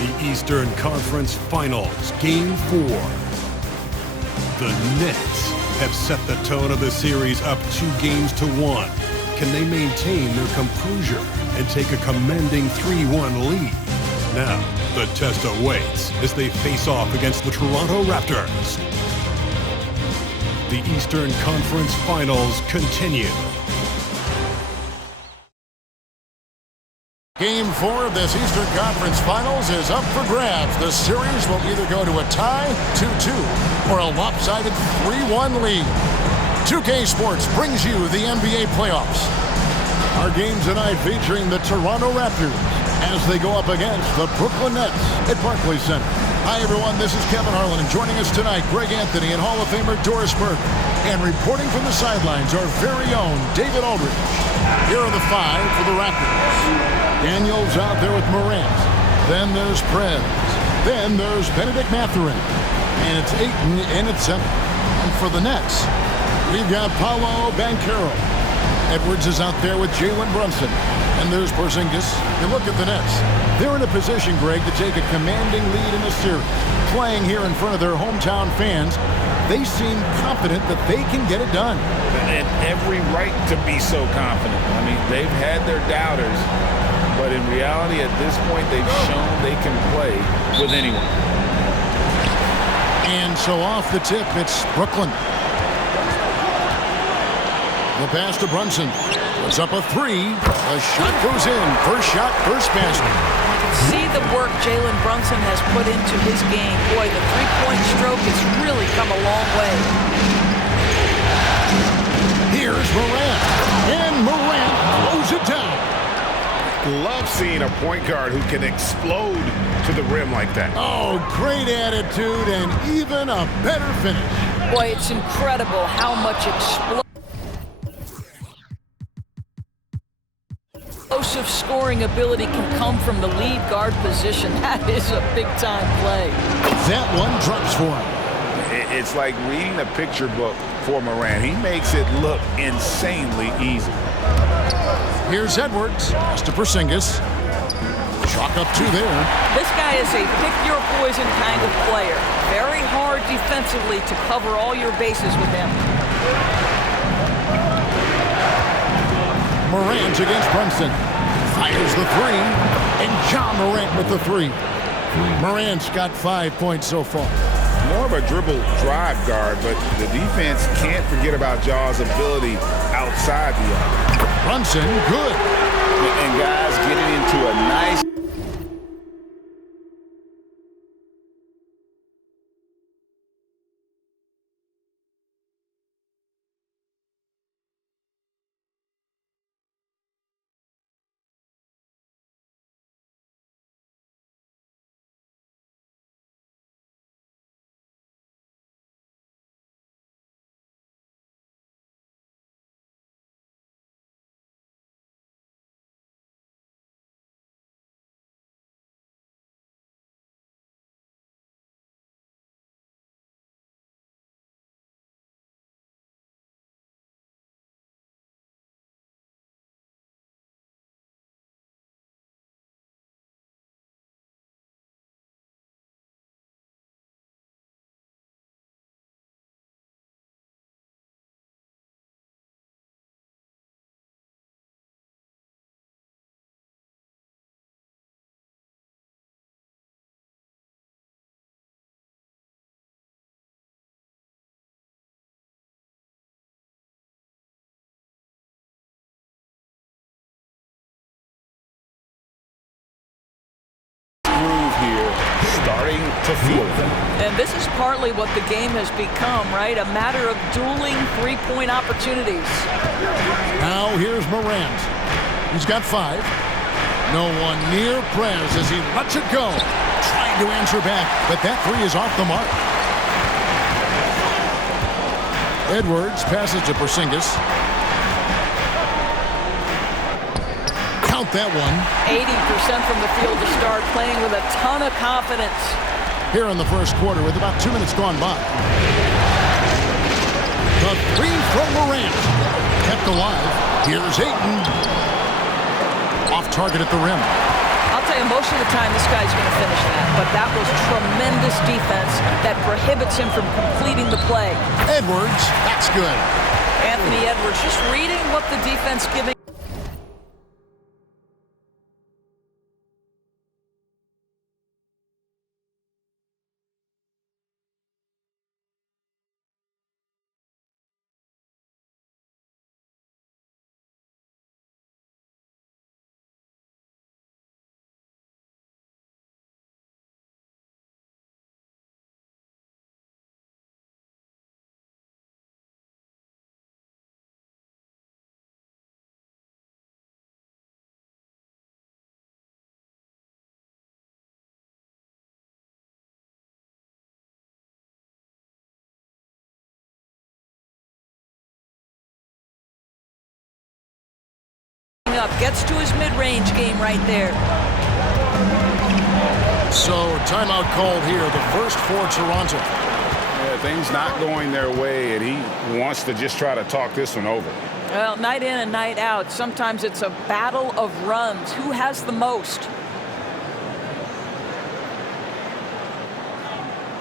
The Eastern Conference Finals, Game 4. The Nets have set the tone of the series up 2-1. Can they maintain their composure and take a commanding 3-1 lead? Now, the test awaits as they face off against the Toronto Raptors. The Eastern Conference Finals continue. Game 4 of this Eastern Conference Finals is up for grabs. The series will either go to a tie, 2-2, or a lopsided 3-1 lead. 2K Sports brings you the NBA playoffs. Our game tonight featuring the Toronto Raptors as they go up against the Brooklyn Nets at Barclays Center. Hi everyone, this is Kevin Harlan, and joining us tonight, Greg Anthony and Hall of Famer Doris Burke. And reporting from the sidelines, our very own David Aldridge. Here are the 5 for the Raptors. Daniels out there with Morant. Then there's Prez. Then there's Benedict Mathurin. And it's Ayton in at center. And for the Nets, we've got Paolo Banchero. Edwards is out there with Jalen Brunson. And there's Porzingis. And look at the Nets. They're in a position, Greg, to take a commanding lead in the series. Playing here in front of their hometown fans, they seem confident that they can get it done. And every right to be so confident. I mean, they've had their doubters, but in reality, at this point, they've shown they can play with anyone. And so off the tip, it's Brooklyn. The pass to Brunson. Puts up a 3. A shot goes in. First shot, first basket. See the work Jalen Brunson has put into his game. Boy, the three-point stroke has really come a long way. Here's Morant. And Morant blows it down. Love seeing a point guard who can explode to the rim like that. Oh, great attitude and even a better finish. Boy, it's incredible how much explosive scoring ability can come from the lead guard position. That is a big-time play. That one drops for him. It's like reading a picture book for Morant. He makes it look insanely easy. Here's Edwards. Pass to Porzingis. Chalk up 2 there. This guy is a pick-your-poison kind of player. Very hard defensively to cover all your bases with him. Morant against Brunson. Fires the 3. And John Morant with the 3. Morant's got 5 points so far. More of a dribble drive guard, but the defense can't forget about Jaw's ability outside the arc. Brunson, good. And guys getting into a nice... Starting to feel them. And this is partly what the game has become, right? A matter of dueling three-point opportunities. Now here's Morant. He's got 5. No one near Prez as he lets it go. Trying to answer back, but that 3 is off the mark. Edwards passes to Porzingis. Count that one. 80% from the field to start, playing with a ton of confidence. Here in the first quarter with about 2 minutes gone by. The 3 from Morant. Kept alive. Here's Ayton. Off target at the rim. I'll tell And most of the time, this guy's going to finish that. But that was tremendous defense that prohibits him from completing the play. Edwards, that's good. Anthony Edwards just reading what the defense giving. Up, gets to his mid-range game right there. So, timeout called here, the first for Toronto. Yeah, things not going their way, and he wants to just try to talk this one over. Well, night in and night out, sometimes it's a battle of runs. Who has the most?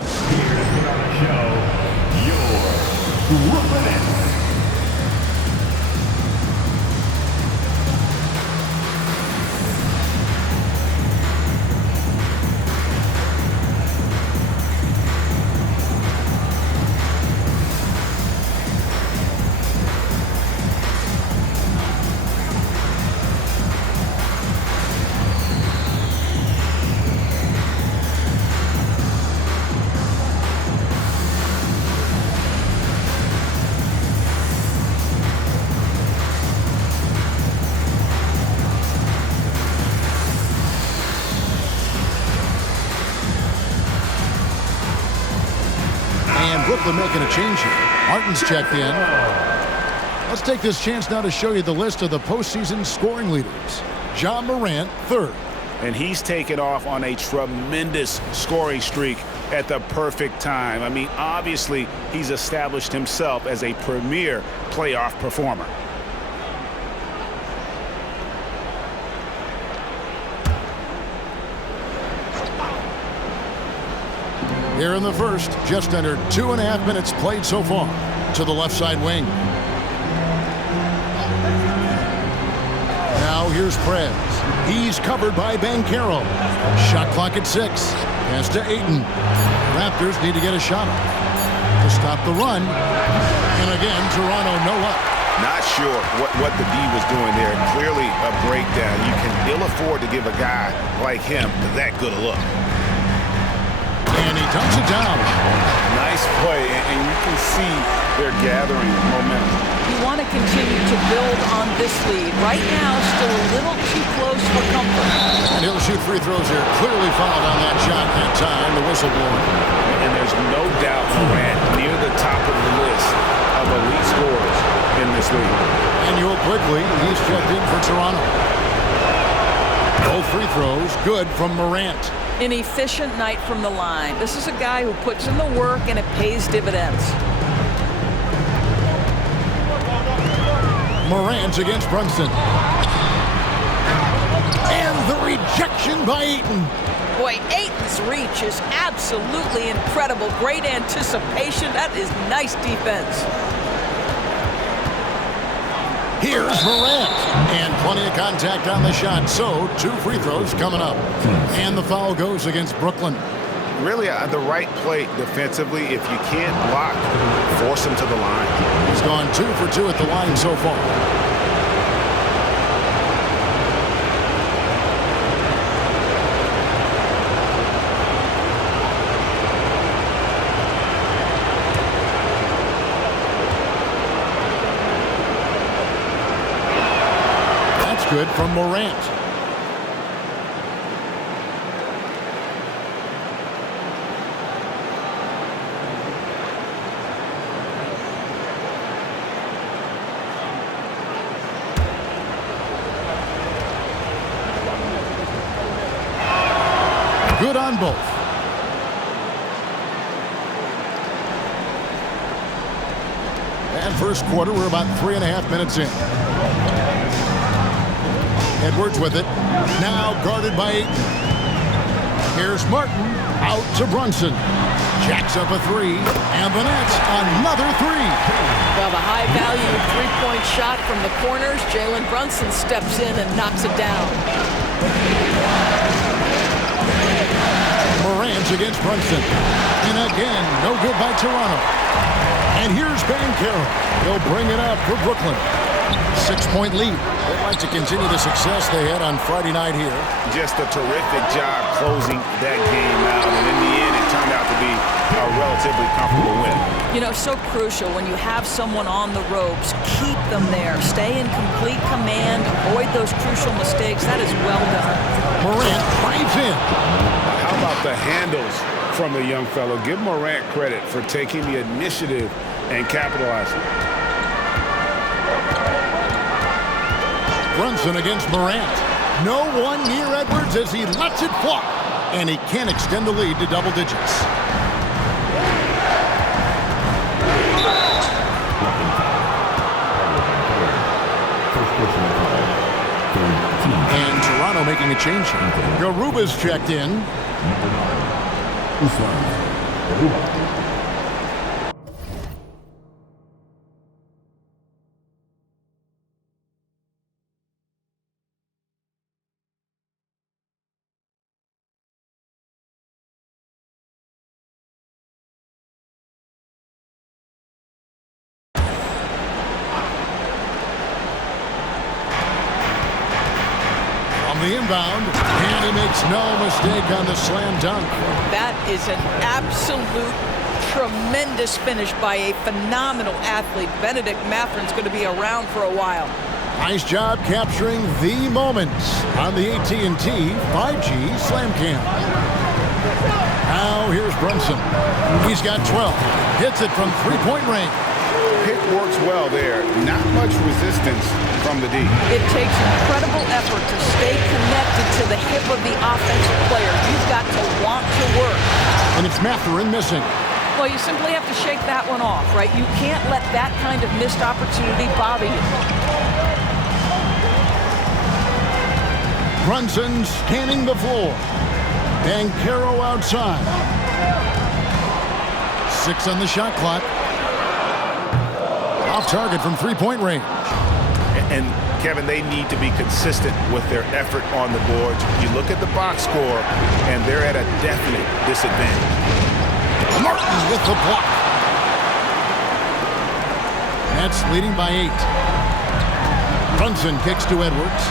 Here's what on the show, your Brooklyn Nets. Brooklyn making a change here. Martin's checked in. Let's take this chance now to show you the list of the postseason scoring leaders. Ja Morant, third. And he's taken off on a tremendous scoring streak at the perfect time. I mean, obviously, he's established himself as a premier playoff performer. Here in the first, just under 2.5 minutes played so far. To the left side wing. Now here's Prez. He's covered by Banchero. Shot clock at 6. Pass to Ayton. Raptors need to get a shot off to stop the run. And again, Toronto no up. Not sure what the D was doing there. Clearly a breakdown. You can ill afford to give a guy like him that good a look. And he dumps it down. Nice play, and you can see they're gathering momentum. You want to continue to build on this lead. Right now, still a little too close for comfort. And he'll shoot free throws here. Clearly fouled on that shot that time. The whistle blowing. And there's no doubt Morant near the top of the list of elite scorers in this league. And you'll quickly, he's checked in for Toronto. Both free throws good from Morant. An efficient night from the line. This is a guy who puts in the work and it pays dividends. Morant against Brunson. And the rejection by Ayton. Boy, Ayton's reach is absolutely incredible. Great anticipation. That is nice defense. Here's Morant. And plenty of contact on the shot. So, 2 free throws coming up. And the foul goes against Brooklyn. Really, the right play defensively. If you can't block, force him to the line. He's gone 2 for 2 at the line so far. Good from Morant. Good on both. And first quarter, we're about 3.5 minutes in. Edwards with it. Now guarded by Ayton. Here's Martin out to Brunson. Jacks up a three, and the Nets another three. Well, the high-value three-point shot from the corners. Jalen Brunson steps in and knocks it down. Morant against Brunson. And again, no good by Toronto. And here's Banchero. He'll bring it up for Brooklyn. 6-point lead. They'd like to continue the success they had on Friday night here. Just a terrific job closing that game out. And in the end, it turned out to be a relatively comfortable win. You know, so crucial when you have someone on the ropes. Keep them there. Stay in complete command. Avoid those crucial mistakes. That is well done. Morant drives in. How about the handles from the young fellow? Give Morant credit for taking the initiative and capitalizing. Brunson against Morant. No one near Edwards as he lets it fly. And he can't extend the lead to double digits. And Toronto making a change here. Garuba's checked in. The inbound, and he makes no mistake on the slam dunk. That is an absolute tremendous finish by a phenomenal athlete. Benedict Matherin's going to be around for a while. Nice job capturing the moments on the AT&T 5G Slam Cam. Now here's Brunson. He's got 12. Hits it from three-point range. Pick works well there. Not much resistance from the D. It takes incredible effort to stay connected to the hip of the offensive player. You've got to want to work. And it's Mathurin missing. Well, you simply have to shake that one off, right? You can't let that kind of missed opportunity bother you. Brunson scanning the floor. Banchero outside. 6 on the shot clock. Off target from three-point range. And, Kevin, they need to be consistent with their effort on the boards. You look at the box score, and they're at a definite disadvantage. Martin with the block. Nets leading by 8. Brunson kicks to Edwards.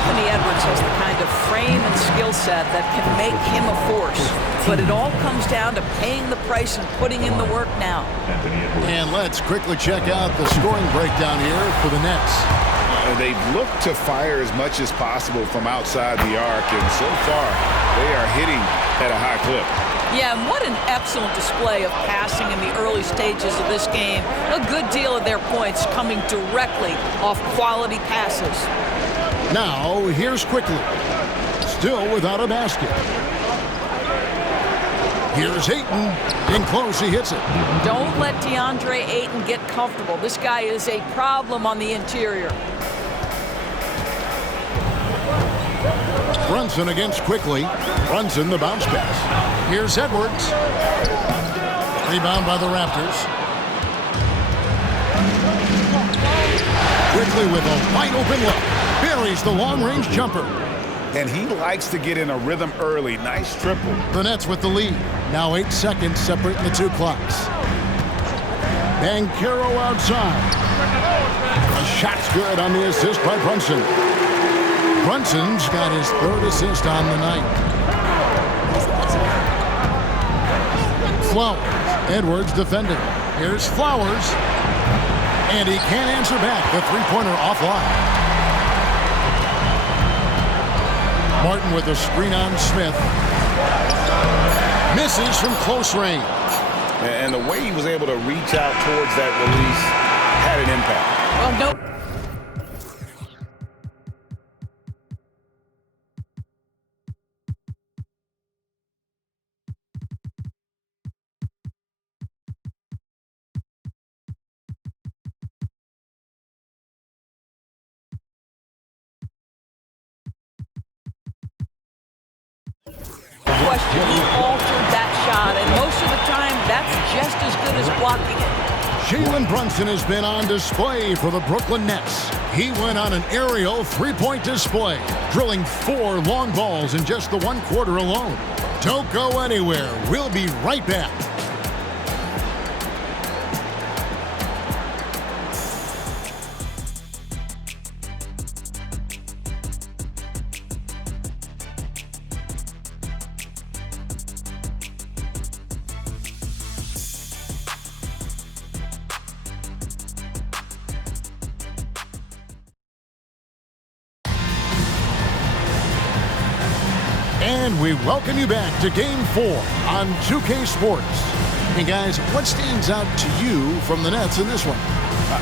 Anthony Edwards has the kind of frame and skill set that can make him a force. But it all comes down to paying the price and putting in the work now. And let's quickly check out the scoring breakdown here for the Nets. They've looked to fire as much as possible from outside the arc, and so far they are hitting at a high clip. Yeah, and what an excellent display of passing in the early stages of this game. A good deal of their points coming directly off quality passes. Now, here's Quickly. Still without a basket. Here's Ayton. In close, he hits it. Don't let DeAndre Ayton get comfortable. This guy is a problem on the interior. Brunson against Quickly. Brunson the bounce pass. Here's Edwards. Rebound by the Raptors. Quickly with a wide open look. Buries the long-range jumper. And he likes to get in a rhythm early. Nice triple. The Nets with the lead. Now 8 seconds separating the 2 clocks. Banchero outside. A shot's good on the assist by Brunson. Brunson's got his 3rd assist on the night. Flowers. Edwards defending. Here's Flowers. And he can't answer back. The three-pointer offline. Martin with a screen on Smith. Misses from close range. And the way he was able to reach out towards that release had an impact. Well, nope. he altered that shot, and most of the time, that's just as good as blocking it. Jalen Brunson has been on display for the Brooklyn Nets. He went on an aerial three-point display, drilling 4 long balls in just the 1 quarter alone. Don't go anywhere. We'll be right back. And we welcome you back to Game 4 on 2K Sports. Hey guys, what stands out to you from the Nets in this one?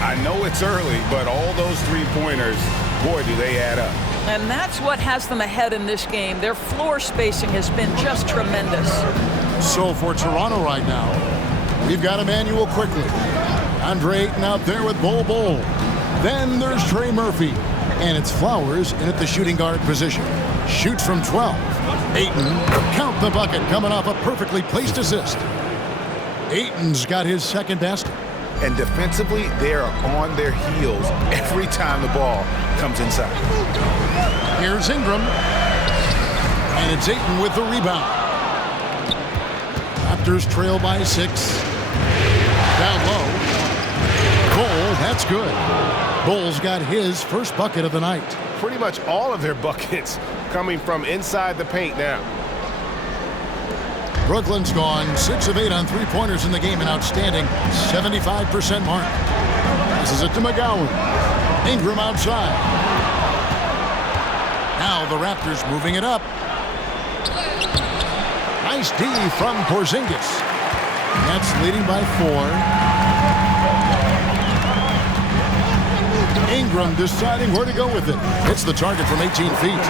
I know it's early, but all those three-pointers, boy, do they add up. And that's what has them ahead in this game. Their floor spacing has been just tremendous. So for Toronto right now, we've got Emmanuel quickly. Andre Ayton out there with Bol. Then there's Trey Murphy. And it's Flowers in at the shooting guard position. Shoots from 12. Ayton, count the bucket, coming off a perfectly placed assist. Ayton's got his second basket. And defensively, they are on their heels every time the ball comes inside. Here's Ingram. And it's Ayton with the rebound. Raptors trail by 6. Down low. Bol, that's good. Bol's got his first bucket of the night. Pretty much all of their buckets coming from inside the paint now. Brooklyn's gone 6 of 8 on three-pointers in the game, an outstanding 75% mark. Passes it to McGowan. Ingram outside. Now the Raptors moving it up. Nice D from Porzingis. Nets leading by 4. Ingram deciding where to go with it. Hits the target from 18 feet.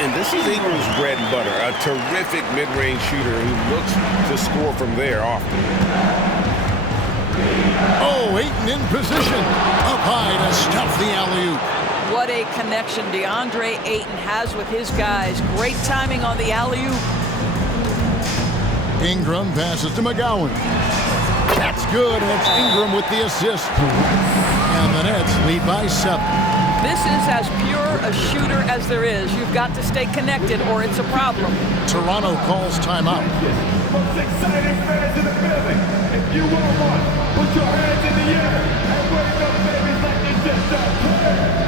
And this is Ingram's bread and butter. A terrific mid-range shooter who looks to score from there often. Oh, Ayton in position. Up high to stuff the alley-oop. What a connection DeAndre Ayton has with his guys. Great timing on the alley-oop. Ingram passes to McGowan. That's good, and it's Ingram with the assist. And the Nets lead by 7. This is as pure a shooter as there is. You've got to stay connected or it's a problem. Toronto calls timeout. Most exciting fans in the building. If you want one, put your hands in the air and wave those babies like you just don't care.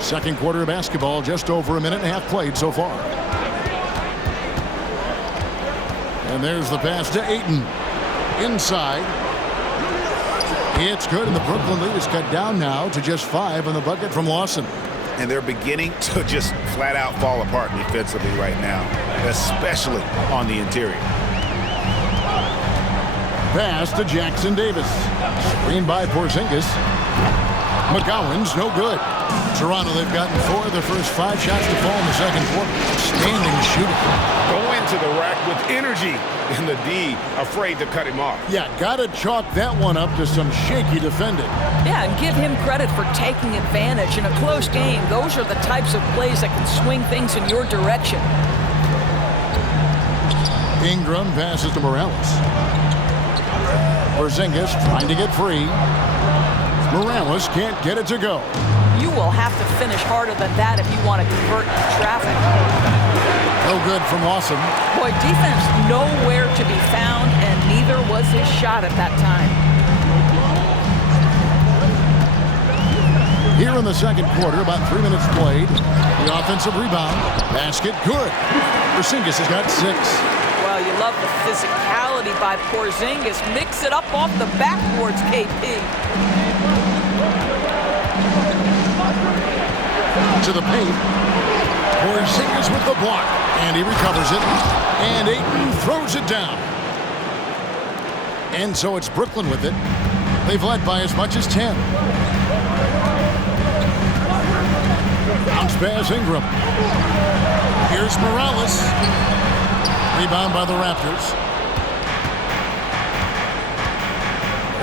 Second quarter of basketball, just over a minute and a half played so far. And there's the pass to Ayton. Inside. It's good, and the Brooklyn lead is cut down now to just 5 on the bucket from Lawson. And they're beginning to just flat out fall apart defensively right now, especially on the interior. Pass to Jackson Davis. Screened by Porzingis. McGowan's no good. Toronto, they've gotten 4 of their first 5 shots to fall in the second quarter. Standing shooting. Go into the rack with energy, and the D afraid to cut him off. Yeah, got to chalk that one up to some shaky defending. Yeah, and give him credit for taking advantage in a close game. Those are the types of plays that can swing things in your direction. Ingram passes to Morales. Porzingis trying to get free. Morales can't get it to go. You will have to finish harder than that if you want to convert traffic. No good from Awesome. Boy, defense nowhere to be found, and neither was his shot at that time. Here in the second quarter, about 3 minutes played. The offensive rebound. Basket good. Porzingis has got 6. Well, you love the physicality by Porzingis. Mix it up off the backboards, KP. To the paint. Porzingis with the block. And he recovers it. And Ayton throws it down. And so it's Brooklyn with it. They've led by as much as 10. Bounce pass Ingram. Here's Morales. Rebound by the Raptors.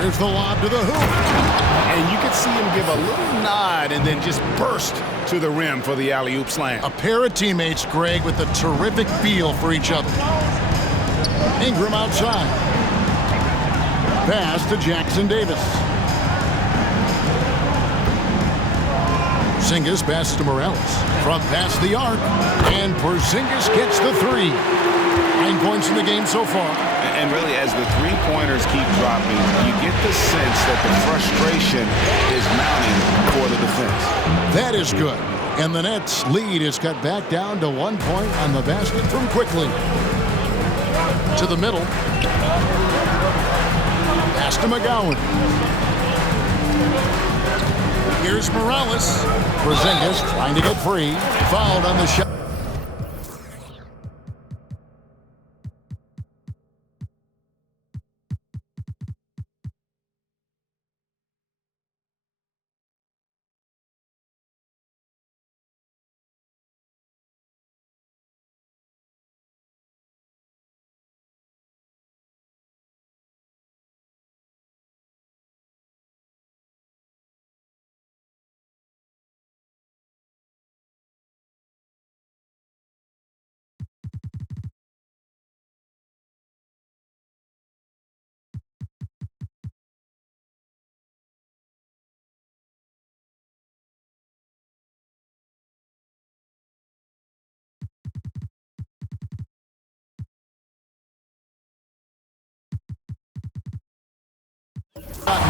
Here's the lob to the hoop. And you could see him give a little nod and then just burst to the rim for the alley-oop slam. A pair of teammates, Greg, with a terrific feel for each other. Ingram outside. Pass to Jackson Davis. Porzingis passes to Morales. From past the arc. And Porzingis gets the 3. 9 points in the game so far. And really, as the three-pointers keep dropping, you get the sense that the frustration is mounting for the defense. That is good. And the Nets' lead is cut back down to 1 point on the basket from quickly. To the middle. Pass to McGowan. Here's Morales. Porzingis trying to get free. Fouled on the shot.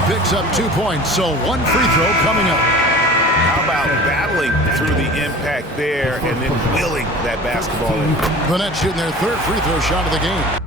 Picks up 2 points, so 1 free throw coming up. How about battling through the impact there and then willing that basketball in? The Nets shooting their 3rd free throw shot of the game.